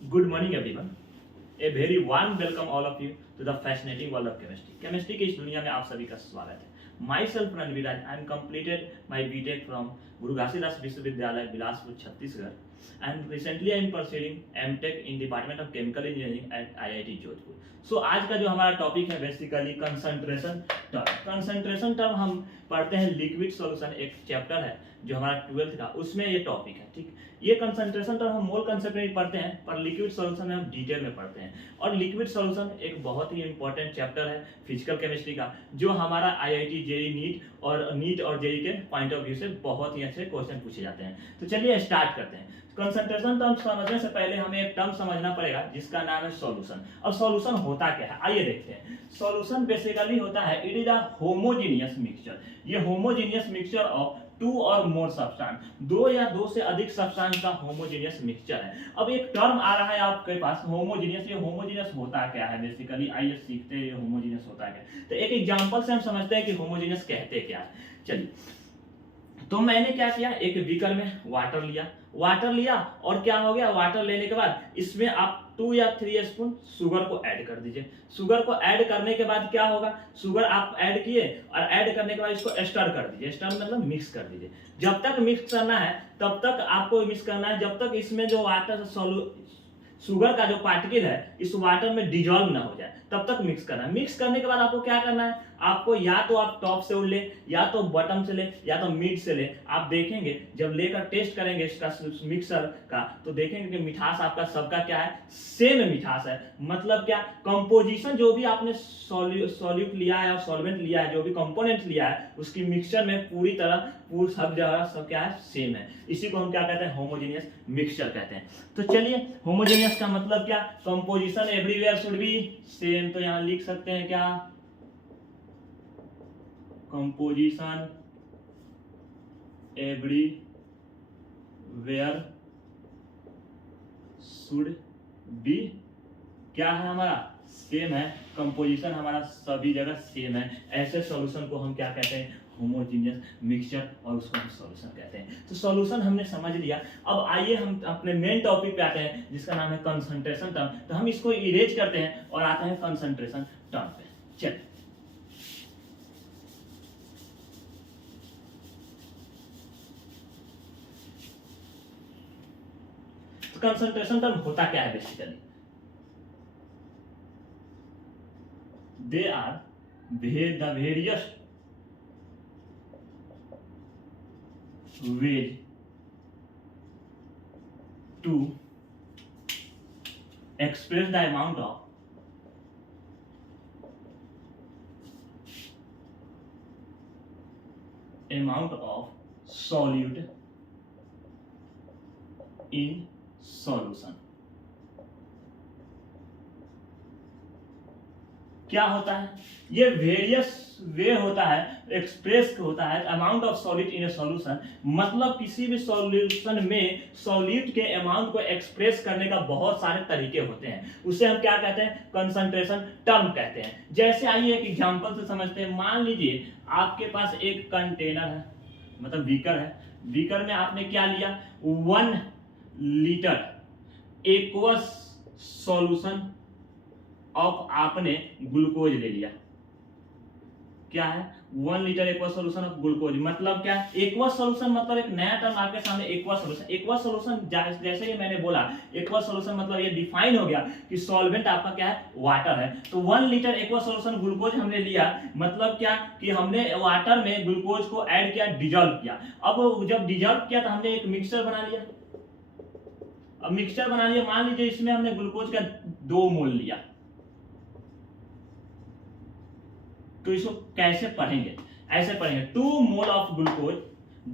Good morning everyone. A very warm welcome all of you to the fascinating world of chemistry. Chemistry की इस दुनिया में आप सभी का स्वागत है. Myself Ranveer Raj. I am completed my B.Tech from गुरु घासीदास विश्वविद्यालय Bilaspur Chhattisgarh and recently I am pursuing M.Tech in Department of Chemical Engineering at IIT Jodhpur. सो आज का जो हमारा टॉपिक है basically concentration term. Concentration term हम पढ़ते हैं लिक्विड सॉल्यूशन, एक चैप्टर है जो हमारा 12th का, उसमें ये टॉपिक है. ठीक, ये कंसंट्रेशन टर्म हम मोल कंसेप्ट में पढ़ते हैं, पर लिक्विड सॉल्यूशन में हम डिटेल में पढ़ते हैं. और लिक्विड सॉल्यूशन एक बहुत ही इंपॉर्टेंट चैप्टर है फिजिकल केमिस्ट्री का, जो हमारा IIT जेई नीट और जेई के पॉइंट ऑफ व्यू से बहुत ही अच्छे क्वेश्चन पूछे जाते हैं. तो चलिए स्टार्ट करते हैं. कंसंट्रेशन टर्म समझने से पहले हमें एक टर्म समझना पड़ेगा जिसका नाम है सॉल्यूशन. अब सॉल्यूशन होता क्या है, आइए देखते हैं. सॉल्यूशन बेसिकली होता है, it is a homogeneous mixture. ये होमोजेनियस मिक्सचर ऑफ टू और मोर सब्सटेंस, दो या दो से अधिक सब्सटेंस का होमोजेनियस मिक्सचर है. अब एक टर्म आ रहा है आपके पास होमोजेनियस. ये होमोजेनियस होता क्या है बेसिकली, आइए सीखते हैं ये होमोजेनियस होता क्या है. तो एक एग्जांपल से हम समझते हैं कि होमोजेनियस कहते क्या है. चलिए, तो मैंने क्या किया, एक बीकर में वाटर लिया और क्या हो गया, वाटर लेने के बाद इसमें आप 2 या 3 स्पून शुगर को ऐड कर दीजिए. शुगर को ऐड करने के बाद क्या होगा, शुगर आप ऐड किए और ऐड करने के बाद इसको स्टर कर दीजिए. स्टर मतलब मिक्स कर दीजिए. जब तक मिक्स करना है तब तक आपको मिक्स करना है, जब तक इसमें जो वाटर शुगर का जो पार्टिकल है इस वाटर में डिजॉल्व ना हो जाए, तब तक मिक्स करना है. मिक्स करने के बाद आपको क्या करना है, आपको या तो आप टॉप से ले, या तो बॉटम से ले, या तो मिड से ले. आप देखेंगे जब लेकर टेस्ट करेंगे इसका मिक्सर का, तो देखेंगे कि मिठास आपका सबका क्या है, सेम मिठास है. मतलब क्या, कंपोजिशन जो भी आपने सॉल्यूट लिया है और सॉल्वेंट लिया है, जो भी कंपोनेंट लिया है उसकी मिक्सचर में पूरी तरह सब जगह सब क्या है, सेम है. इसी को हम क्या कहते हैं, होमोजेनियस मिक्सचर कहते हैं. तो चलिए, होमोजेनियस का मतलब क्या, composition everywhere should be same. तो यहां लिख सकते हैं क्या, कंपोजिशन एवरीवेयर शुड बी क्या है, हमारा सेम है. कंपोजिशन हमारा सभी जगह सेम है. ऐसे सॉल्यूशन को हम क्या कहते हैं, होमोजेनियस मिक्सचर, और उसको हम सॉल्यूशन कहते हैं. तो सॉल्यूशन हमने समझ लिया. अब आइए हम अपने मेन टॉपिक पे आते हैं जिसका नाम है कंसंट्रेशन टर्म. तो हम इसको इरेज करते हैं और आते हैं कंसंट्रेशन टर्म पे. चलिए, तो कंसंट्रेशन टर्म होता क्या है basically, they are the various ways to express the amount of solute in solution. क्या होता है, ये वेरियस वे होता है, एक्सप्रेस होता है amount of solute in A solution. मतलब किसी भी सॉल्यूशन में सॉल्यूट के अमाउंट को एक्सप्रेस करने का बहुत सारे तरीके होते हैं. उसे हम क्या कहते हैं, कंसंट्रेशन टर्म कहते हैं. जैसे आइए एक एग्जांपल से समझते हैं. मान लीजिए आपके पास एक कंटेनर है, मतलब बीकर है. बीकर में आपने क्या लिया, 1 लीटर एक्वस सॉल्यूशन ऑफ आपने ग्लूकोज ले लिया. क्या है, 1 litre aqueous solution of glucose. मतलब क्या, एक्वस सॉल्यूशन मतलब एक नया टर्म आपके सामने, एक्वस सॉल्यूशन. एक्वस सॉल्यूशन जैसे ही मैंने बोला, एक्वस सॉल्यूशन मतलब ये डिफाइन हो गया कि सॉल्वेंट आपका क्या है, वाटर है. तो 1 लीटर एक्वस सॉल्यूशन ग्लूकोज हमने लिया. मतलब क्या कि हमने वाटर में ग्लूकोज को ऐड किया, डिजॉल्व किया. अब जब डिजॉल्व किया तो हमने एक मिक्सचर बना लिया. अब मिक्सचर बना लिया, मान लीजिए इसमें हमने ग्लूकोज का 2 मोल लिया. तो इसको कैसे पढ़ेंगे, ऐसे पढ़ेंगे, 2 मोल of glucose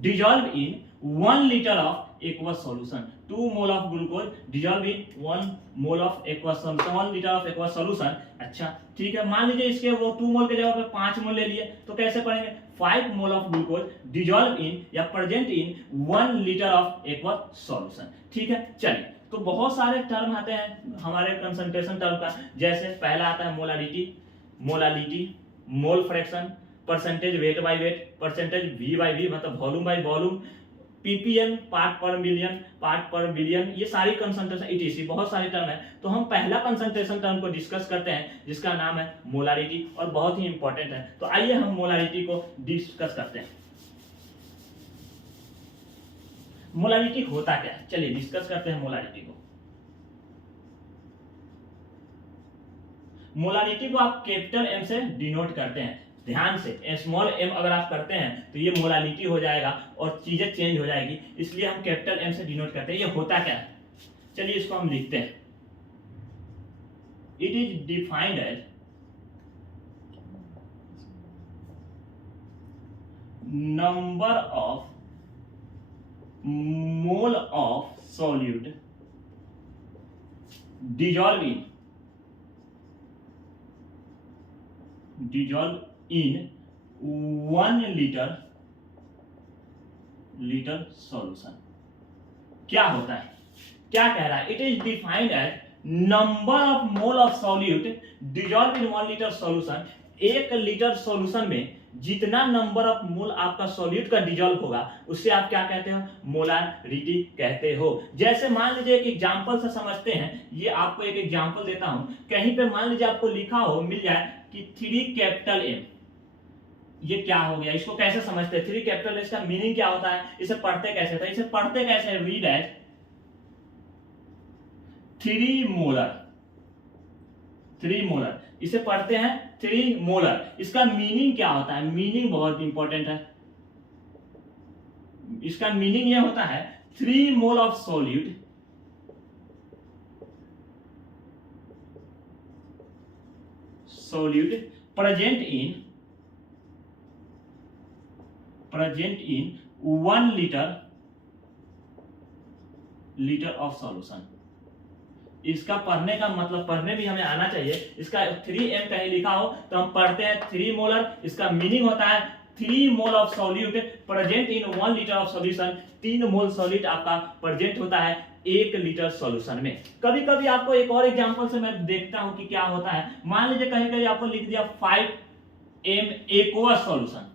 dissolve in 1 litre of aqueous solution. 2 mole of glucose dissolve in 1 mole of aqueous solution, 1 litre of aqueous solution. अच्छा ठीक है, मान लीजिए इसके वो 2 मोल के जगह पे 5 मोल ले लिए. तो कैसे पढ़ेंगे, 5 mole of glucose dissolve in या present in 1 litre of aqueous solution. ठीक है, चलिए, तो बहुत सारे टर्म आते हैं हमारे कंसंट्रेशन टर्म का. जैसे पहला आता है molality, mole fraction, percentage weight by weight, percentage V by V मतलब volume by volume, ppm part per million, part per billion, ये सारी कंसंट्रेशन etc बहुत सारे टर्म है। तो हम पहला कंसंट्रेशन टर्म को डिस्कस करते हैं जिसका नाम है मोलारिटी और बहुत ही इंपॉर्टेंट है। तो आइए हम मोलारिटी को डिस्कस करते हैं। मोलारिटी होता क्या है, चलिए डिस्कस करते हैं मोलारिटी को। मोलारिटी को आप कैपिटल एम से डिनोट करते हैं, ध्यान से स्मॉल एम अगर आप करते हैं तो ये मोलारिटी हो जाएगा और चीजें चेंज हो जाएगी, इसलिए हम कैपिटल एम से डिनोट करते हैं। ये होता क्या है, चलिए इसको हम लिखते हैं। It is defined as number of mole of solute dissolve in 1 liter solution. क्या होता है, क्या कह रहा है, it is defined as number of mole of solute dissolve in 1 litre solution. 1 litre solution में जितना नंबर ऑफ मोल आपका सॉल्यूट का डिजॉल्व होगा उससे आप क्या कहते हो, मोलारिटी कहते हो। जैसे मान लीजिए एक एग्जांपल से समझते हैं, ये आपको एक एग्जांपल देता हूं। कहीं पे मान लीजिए आपको लिखा हो, मिल जाए कि 3 कैपिटल एम, ये क्या हो गया, इसको कैसे समझते हैं, 3 कैपिटल इसका मीनिंग क्या होता है, इसे पढ़ते कैसे था, इसे पढ़ते कैसे, रीड एज 3 मोलर, 3 मोलर, इसे पढ़ते हैं 3 मोलर। इसका मीनिंग क्या होता है, मीनिंग बहुत इंपॉर्टेंट है। इसका मीनिंग ये होता है 3 मोल of solute present in 1 litre of solution. इसका पढ़ने का मतलब, पढ़ने भी हमें आना चाहिए। इसका 3m कहीं लिखा हो तो हम पढ़ते हैं 3 मोलर। इसका मीनिंग होता है 3 मोल of solute present in 1 litre of solution. 3 mole solute आपका प्रेजेंट होता है 1 लीटर सॉल्यूशन में। कभी कभी आपको एक और एग्जांपल से मैं देखता हूं कि क्या होता है। मान लीजिए कहीं कहीं आपको लिख दिया 5m aqueous solution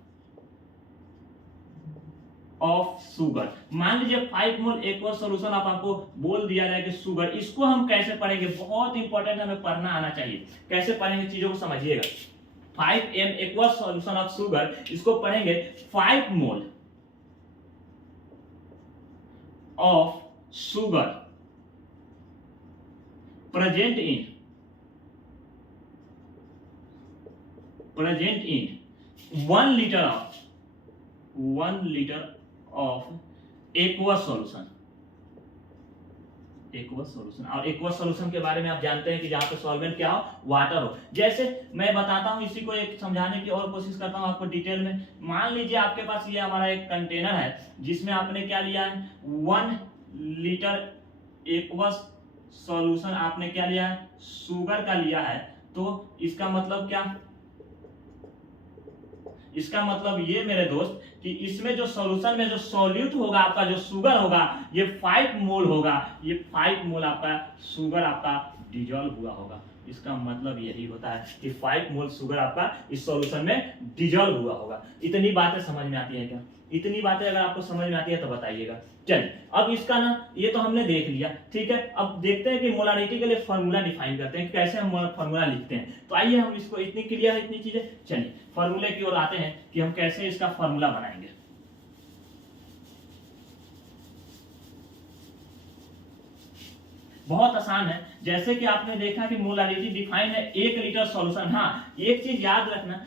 of sugar. मान लीजिए 5 मोल एक्वस सॉल्यूशन आपको बोल दिया जाए कि शुगर, इसको हम कैसे पढ़ेंगे, बहुत इंपॉर्टेंट है, हमें पढ़ना आना चाहिए। कैसे पढ़ेंगे चीजों को समझिएगा। 5m aqueous solution of sugar, इसको पढ़ेंगे 5 mole of sugar present in 1 litre of aqueous solution. और एक्वस सॉल्यूशन के बारे में आप जानते हैं कि जहां पे सॉल्वेंट क्या हो, वाटर हो। जैसे मैं बताता हूं, इसी को एक समझाने की और कोशिश करता हूं आपको डिटेल में। मान लीजिए आपके पास ये हमारा एक कंटेनर है जिसमें आपने क्या लिया है, 1 लीटर एक्वस सॉल्यूशन आपने क्या लिया है, शुगर का लिया है। तो इसका मतलब क्या, इसका मतलब ये मेरे दोस्त कि इसमें जो सॉल्यूशन में जो सॉल्यूट होगा आपका, जो शुगर होगा, ये 5 मोल होगा। ये 5 मोल आपका शुगर आपका डिजॉल्व हुआ होगा। इसका मतलब यही होता है कि 5 मोल शुगर आपका इस सॉल्यूशन में डिजॉल्व हुआ होगा। इतनी बातें समझ में आती है क्या, इतनी बातें अगर आपको समझ में आती है तो बताइएगा। चलिए अब इसका ना, ये तो हमने देख लिया, ठीक है। अब देखते हैं कि मोलारिटी के लिए फॉर्मूला डिफाइन करते हैं, कैसे हम फॉर्मूला लिखते हैं। तो आइए हम इसको, इतनी क्लियर है इतनी चीजें, चलिए फॉर्मूले की ओर आते हैं कि हम कैसे इसका फॉर्मूला बनाएंगे। बहुत आसान है। जैसे कि आपने देखा कि मोलारिटी डिफाइन है 1 लीटर सॉल्यूशन। हाँ, एक चीज याद रखना,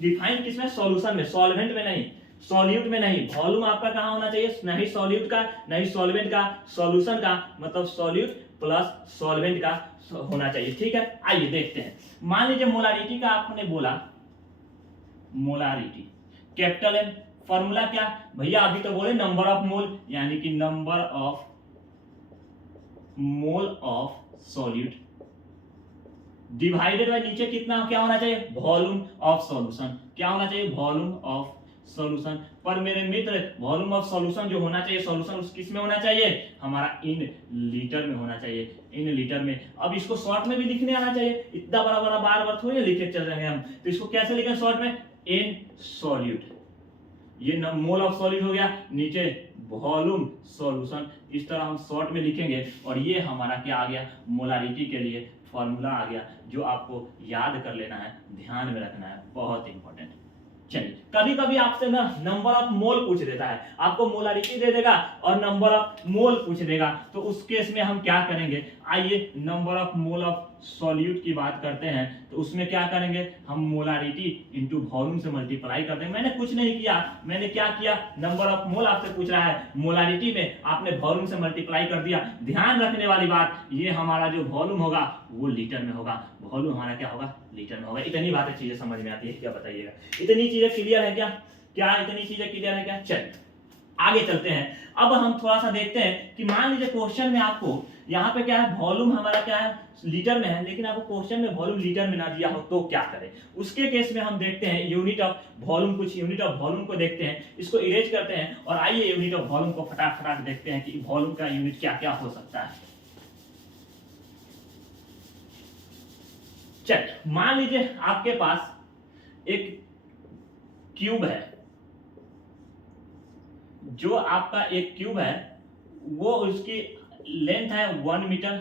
डिफाइन किसमें, सॉल्यूशन में, सॉल्वेंट में नहीं, सॉल्यूट में नहीं। वॉल्यूम आपका कहां होना चाहिए, नहीं सॉल्यूट का, नहीं सॉल्वेंट का, सॉल्यूशन का, मतलब सॉल्यूट प्लस सॉल्वेंट का होना चाहिए, ठीक है। आइए देखते हैं। मान लीजिए मोलारिटी का आपने बोला, मोलारिटी कैपिटल एम, फॉर्मूला क्या भैया, अभी तो बोले नंबर ऑफ मोल, यानी कि number of mole of solute divided bye नीचे कितना क्या होना चाहिए, वॉल्यूम ऑफ सॉल्यूशन। क्या होना चाहिए, वॉल्यूम ऑफ सॉल्यूशन। पर मेरे मित्र, वॉल्यूम ऑफ सॉल्यूशन जो होना चाहिए, सॉल्यूशन उस किस में होना चाहिए, हमारा इन लीटर में होना चाहिए, इन लीटर में। अब इसको शॉर्ट में भी लिखने आना चाहिए, इतना बड़ा बड़ा बार बार थोड़ी लिखे चल रहे हैं हम। तो इसको कैसे लिखें शॉर्ट में, इन सॉल्यूट। ये मोल ऑफ सॉल्यूट हो गया, नीचे वॉल्यूम सॉल्यूशन। इस तरह हम शॉर्ट में लिखेंगे और ये हमारा क्या आ गया, मोलारिटी के लिए फॉर्मूला आ गया, जो आपको याद कर लेना है, ध्यान में रखना है, बहुत इंपॉर्टेंट। चलिए, कभी कभी आपसे ना नंबर ऑफ मोल पूछ देता है, आपको मोलारिटी दे देगा और नंबर ऑफ मोल पूछ देगा, तो उस केस में हम क्या करेंगे, आइए number of mole of solute की बात करते हैं। तो उसमें क्या करेंगे, हम मोलारिटी इंटू वॉल्यूम से मल्टीप्लाई कर देंगे। मैंने कुछ नहीं किया, मैंने क्या किया, नंबर ऑफ मोल आपसे पूछ रहा है, मोलारिटी में आपने वॉल्यूम से मल्टीप्लाई कर दिया। ध्यान रखने वाली बात, ये हमारा जो वॉल्यूम होगा वो लीटर में होगा, वॉल्यूम हमारा क्या होगा, लीटर में होगा। इतनी बातें चीजें समझ में आती है क्या, बताइएगा, इतनी चीजें क्लियर है क्या, क्या इतनी चीजें क्लियर है क्या। चल आगे चलते हैं। अब हम थोड़ा सा देखते हैं कि मान लीजिए क्वेश्चन में आपको यहाँ पे क्या है, वॉल्यूम हमारा क्या है, लीटर में है, लेकिन आपको क्वेश्चन में वॉल्यूम लीटर में ना दिया हो तो क्या करें। उसके केस में हम देखते हैं यूनिट ऑफ वॉल्यूम, कुछ यूनिट ऑफ वॉल्यूम को देखते हैं, इसको इरेज करते हैं और आइए यूनिट ऑफ वॉल्यूम को फटाफट देखते हैं कि वॉल्यूम का यूनिट क्या क्या हो सकता है। चल मान लीजिए आपके पास एक क्यूब है, जो आपका एक क्यूब है वो उसकी लेंथ है 1 मीटर,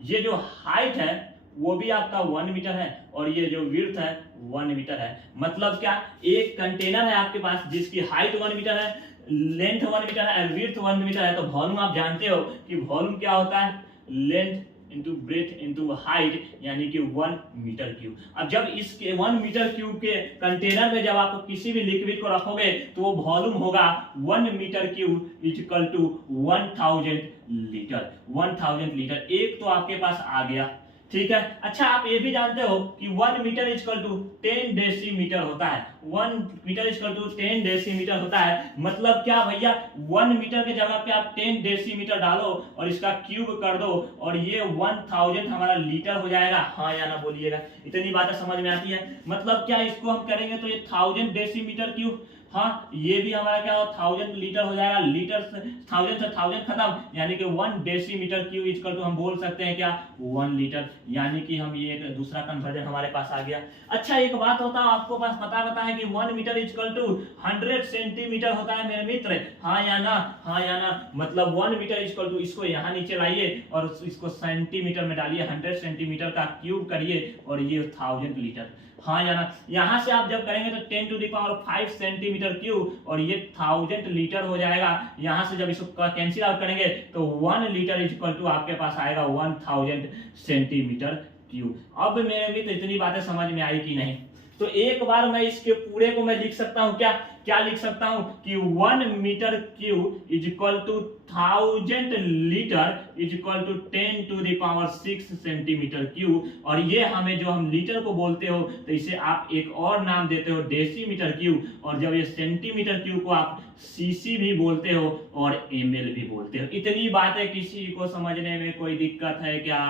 ये जो हाइट है वो भी आपका 1 मीटर है और ये जो विड्थ है 1 मीटर है। मतलब क्या, एक कंटेनर है आपके पास जिसकी हाइट 1 मीटर है, लेंथ 1 मीटर है और विड्थ 1 मीटर है। तो वॉल्यूम आप जानते हो कि वॉल्यूम क्या होता है, length into breadth into height, यानी कि 1 मीटर क्यूब। अब जब इस 1 मीटर क्यूब के कंटेनर में जब आप किसी भी लिक्विड को रखोगे तो वो वॉल्यूम होगा 1 metre cube equal to 1000 litre. 1000 litre एक तो आपके पास आ गया, ठीक है। अच्छा, आप ये भी जानते हो कि 1 मीटर इक्वल टू 10 डेसीमीटर होता है, 1 मीटर इक्वल टू 10 डेसीमीटर होता है। मतलब क्या भैया, 1 मीटर के जगह पे आप 10 डेसीमीटर डालो और इसका क्यूब कर दो और ये 1000 हमारा लीटर हो जाएगा। हाँ या ना बोलिएगा, इतनी बातें समझ में आती है। मतलब क्या, इसको हम करेंगे तो ये 1000 डेसीमीटर क्यूब, हाँ ये भी हमारा क्या हो 1000 लीटर हो जाएगा। लीटर से 1000 से 1000 खत्म, यानी कि 1 डेसीमीटर क्यूब इक्वल टू हम बोल सकते हैं क्या, 1 लीटर। यानी कि हम ये दूसरा कन्वर्जन हमारे पास आ गया। अच्छा, एक बात होता है आपको पास पता है कि 1 मीटर इक्वल टू 100 सेंटीमीटर होता है मेरे मित्र। हाँ या ना, हाँ या ना। मतलब 1 मीटर इक्वल टू, इसको यहाँ नीचे लाइए और इसको सेंटीमीटर में डालिए, 100 सेंटीमीटर का क्यूब करिए और ये 1000 लीटर। हाँ या ना। यहां से आप जब करेंगे तो 10 to the power 5 centimetre cube और ये 1000 लीटर हो जाएगा। यहां से जब इसको कैंसिल आउट करेंगे तो 1 लीटर इक्वल टू आपके पास आएगा 1000 सेंटीमीटर क्यूब। अब मेरे भी तो इतनी बातें समझ में आई कि नहीं, तो एक बार मैं इसके पूरे को मैं लिख सकता हूं, क्या क्या लिख सकता हूं कि 1 metre cube is equal to 1000 litre is equal to 10 to the power 6 centimetre cube. और ये हमें जो हम लीटर को बोलते हो तो इसे आप एक और नाम देते हो डेसीमीटर क्यूब, और जब ये सेंटीमीटर क्यूब को आप सीसी भी बोलते हो और एमएल भी बोलते हो। इतनी बातें किसी को समझने में कोई दिक्कत है क्या?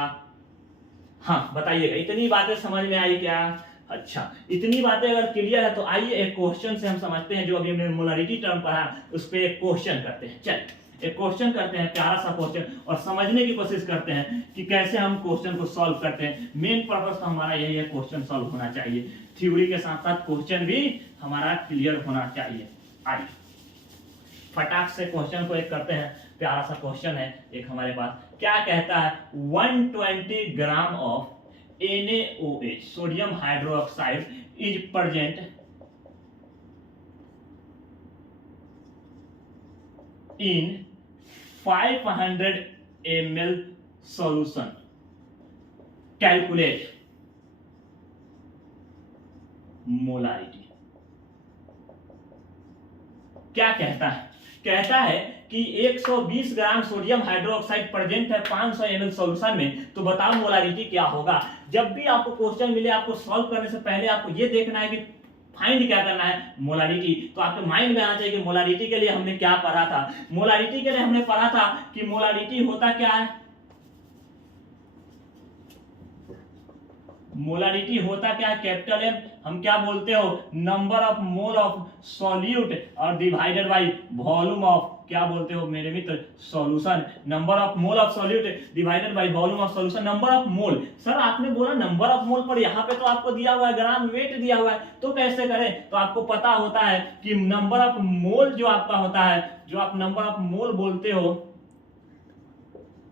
हाँ बताइएगा, इतनी बातें समझ में आई क्या? अच्छा, इतनी बातें अगर क्लियर है तो आइए एक क्वेश्चन से हम समझते हैं, जो अभी हमने मोलारिटी टर्म पढ़ा उस पर एक क्वेश्चन करते हैं। चल एक क्वेश्चन करते हैं, प्यारा सा क्वेश्चन, और समझने की कोशिश करते हैं कि कैसे हम क्वेश्चन को सॉल्व करते हैं। मेन पर्पस तो हमारा यही है, क्वेश्चन सॉल्व होना चाहिए, थ्योरी के साथ साथ क्वेश्चन भी हमारा क्लियर होना चाहिए। आइए फटाक से क्वेश्चन को एक करते हैं, प्यारा सा क्वेश्चन है एक हमारे पास। क्या कहता है, 120 gram of NaOH sodium hydroxide is present in 500 ml solution. Calculate molarity. क्या कहता है? कहता है कि 120 ग्राम सोडियम हाइड्रोक्साइड प्रेजेंट है 500 ml सॉल्यूशन में, तो बताओ मोलारिटी क्या होगा। जब भी आपको क्वेश्चन मिले, आपको सॉल्व करने से पहले आपको ये देखना है कि फाइंड क्या करना है, मोलारिटी। तो आपके माइंड में आना चाहिए कि मोलारिटी के लिए हमने क्या पढ़ा था। मोलारिटी के लिए हमने पढ़ा था कि मोलारिटी होता क्या है, मोलारिटी होता क्या है, कैपिटल एम हम क्या बोलते हो, number of mole of solute और डिवाइडेड बाय वॉल्यूम ऑफ क्या बोलते हो मेरे मित्र, solution. Number of mole of solute divided by volume of solution, number of mole. Sir आपने बोला नंबर ऑफ मोल, पर यहाँ पे तो आपको दिया हुआ है ग्राम वेट दिया हुआ है, तो कैसे करें? तो आपको पता होता है कि नंबर ऑफ मोल जो आपका होता है, जो आप नंबर ऑफ मोल बोलते हो,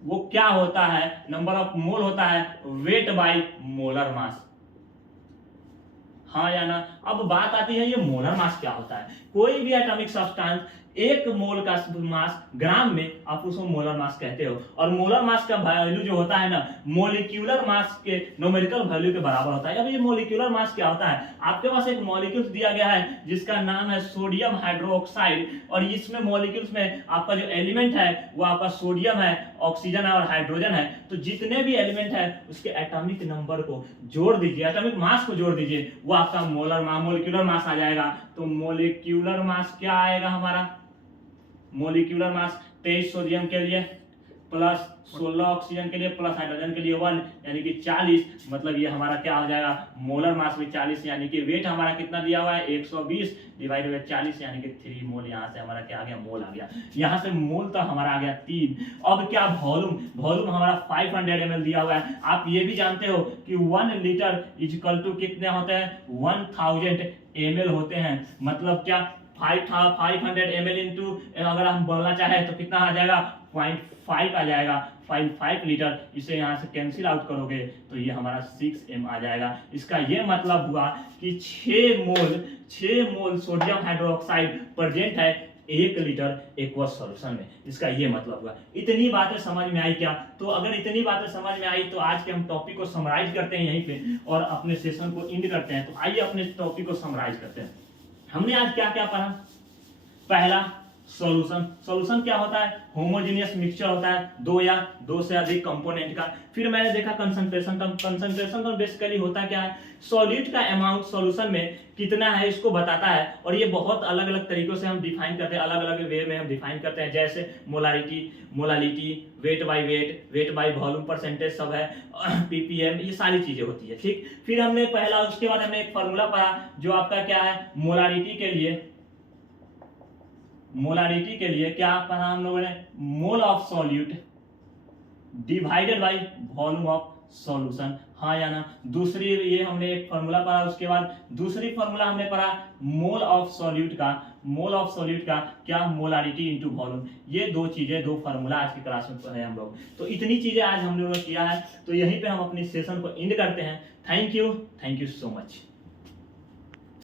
वो क्या होता है? नंबर ऑफ मोल होता है वेट बाय मोलर मास। हाँ या ना? अब बात आती है ये मोलर मास क्या होता है। कोई भी एटॉमिक सब्सटेंस एक मोल का मास ग्राम में, आप उसको मोलर मास कहते हो। और मोलर मास का वैल्यू जो होता है ना, मोलिक्यूलर मास के न्यूमेरिकल वैल्यू के बराबर होता है। अब ये मोलिक्यूलर मास क्या होता है? आपके पास एक मॉलिक्यूल दिया गया है जिसका नाम है सोडियम हाइड्रोक्साइड, और इसमें मॉलिक्यूल्स में आपका जो एलिमेंट है वो आपका सोडियम है, ऑक्सीजन है और हाइड्रोजन है। तो जितने भी एलिमेंट है उसके एटॉमिक नंबर को जोड़ दीजिए, एटॉमिक मास को जोड़ दीजिए, वो आपका मोलिक्यूलर मास आ जाएगा। तो मोलिक्यूलर मास क्या आएगा हमारा? मोलिक्यूलर मास 23 सोडियम के लिए प्लस 16 ऑक्सीजन के लिए प्लस हाइड्रोजन के लिए 1, यानी कि 40। मतलब ये हमारा क्या हो जाएगा? मोलर मास भी 40, यानी कि वेट हमारा कितना दिया हुआ है? 120 डिवाइडेड बाय 40, यानी कि 3 मोल। यहाँ से हमारा क्या आ गया? मोल आ गया। यहाँ से मोल तो हमारा आ गया 3। अब क्या वॉल्यूम? वॉल्यूम हमारा 500 ml दिया हुआ है। आप ये भी जानते हो कि 1 लीटर इज इक्वल टू कितने होते हैं? 1000 ml होते हैं। मतलब क्या 500 ml इंटू, अगर हम बोलना चाहे तो कितना आ जाएगा? 0.5 आ जाएगा, 0.5 लीटर। इसे यहाँ से कैंसिल आउट करोगे तो ये हमारा 6m आ जाएगा। इसका ये मतलब हुआ कि 6 मोल सोडियम हाइड्रोक्साइड प्रेजेंट है 1 लीटर एक्वस सॉल्यूशन में। इसका ये मतलब हुआ। इतनी बातें समझ में आई क्या? तो अगर इतनी बातें समझ में आई तो आज के हम टॉपिक को समराइज करते हैं यहीं पे और अपने सेशन को एंड करते हैं। तो आइए अपने टॉपिक को समराइज करते हैं। हमने आज क्या क्या पढ़ा? पहला, सॉल्यूशन। सॉल्यूशन क्या होता है? होमोजेनियस मिक्सचर होता है दो या दो से अधिक कंपोनेंट का। फिर मैंने देखा concentration term. Concentration term basically होता क्या है? सॉल्यूट का अमाउंट सॉल्यूशन में कितना है इसको बताता है। और ये बहुत अलग अलग तरीकों से हम डिफाइन करते हैं, अलग अलग वे में हम डिफाइन करते हैं। जैसे molality, wait by wait, weight by volume percentage सब है, पीपीएम, ये सारी चीजें होती है। ठीक, फिर हमने पहला, उसके बाद हमने एक फॉर्मूला पढ़ा जो आपका क्या है? मोलारिटी के लिए क्या पढ़ा हम लोगों ने? मोल of solute divided by volume of solution. हाँ या ना? दूसरी ये हमने एक फॉर्मूला पढ़ा। उसके बाद दूसरी फॉर्मूला हमने पढ़ा मोल ऑफ सॉल्यूट का क्या? Molarity into volume. ये दो चीजें, दो फार्मूला आज की क्लास में पढ़े हम लोग। तो इतनी चीजें आज हम लोगों ने किया है। तो यहीं पे हम अपनी सेशन को एंड करते हैं। Thank you so much.